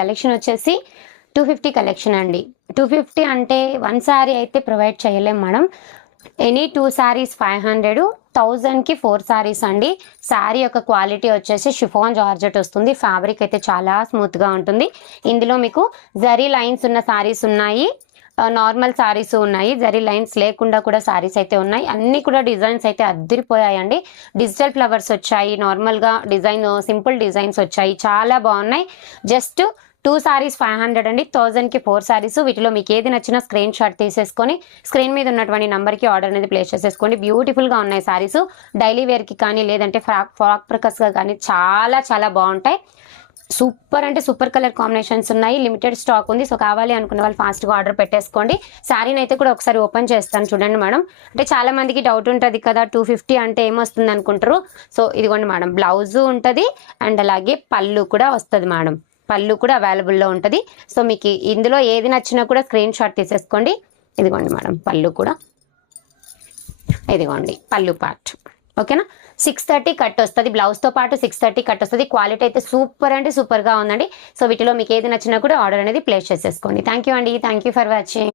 Collection వచ్చేసి 250 collection అండి. 250 అంటే 1 శారీ అయితే ప్రొవైడ్ చేయలేం మేడం. ఎనీ 2 శారీస్ 500, 1000కి 4 శారీస్ అండి. శారీ యొక్క క్వాలిటీ వచ్చేసి షిఫాన్ జార్జెట్ వస్తుంది. ఫ్యాబ్రిక్ అయితే చాలా స్మూత్గా ఉంటుంది. ఇందులో మీకు జరీ లైన్స్ ఉన్న శారీస్ ఉన్నాయి, నార్మల్ శారీస్ ఉన్నాయి, జరీ లైన్స్ లేకుండా కూడా శారీస్ అయితే ఉన్నాయి. అన్నీ కూడా డిజైన్స్ అయితే అద్దరిపోయాయండి. డిజిటల్ ఫ్లవర్స్ వచ్చాయి, నార్మల్గా డిజైన్ సింపుల్ డిజైన్స్ వచ్చాయి, చాలా బాగున్నాయి. జస్ట్ 2 శారీస్ 500 అండి, 1000కి 4 శారీస్. వీటిలో మీకు ఏది నచ్చినా స్క్రీన్ షాట్ తీసేసుకొని స్క్రీన్ మీద ఉన్నటువంటి నెంబర్కి ఆర్డర్ అనేది ప్లేస్ చేసేసుకోండి. బ్యూటిఫుల్గా ఉన్నాయి శారీస్. డైలీ వేర్కి కానీ లేదంటే ఫ్రాక్ పర్పస్గా కానీ చాలా చాలా బాగుంటాయి. సూపర్ అంటే సూపర్ కలర్ కాంబినేషన్స్ ఉన్నాయి. లిమిటెడ్ స్టాక్ ఉంది. సో కావాలి అనుకున్న వాళ్ళు ఫాస్ట్గా ఆర్డర్ పెట్టేసుకోండి. శారీని అయితే కూడా ఒకసారి ఓపెన్ చేస్తాను చూడండి మేడం. అంటే చాలా మందికి డౌట్ ఉంటుంది కదా, 250 అంటే ఏమొస్తుంది అనుకుంటారు. సో ఇదిగోండి మేడం, బ్లౌజ్ ఉంటుంది అండ్ అలాగే పళ్ళు కూడా వస్తుంది మేడం. పళ్ళు కూడా అవైలబుల్లో ఉంటుంది. సో మీకు ఇందులో ఏది నచ్చినా కూడా స్క్రీన్ షాట్ తీసేసుకోండి. ఇదిగోండి మేడం, పళ్ళు కూడా ఇదిగోండి, పళ్ళు పార్ట్. ఓకేనా, 630 కట్ వస్తుంది. బ్లౌజ్తో పాటు 630 కట్ వస్తుంది. క్వాలిటీ అయితే సూపర్ అంటే సూపర్గా ఉందండి. సో వీటిలో మీకు ఏది నచ్చినా కూడా ఆర్డర్ అనేది ప్లేస్ చేసేసుకోండి. థ్యాంక్ యూ అండి, థ్యాంక్ యూ ఫర్ వాచింగ్.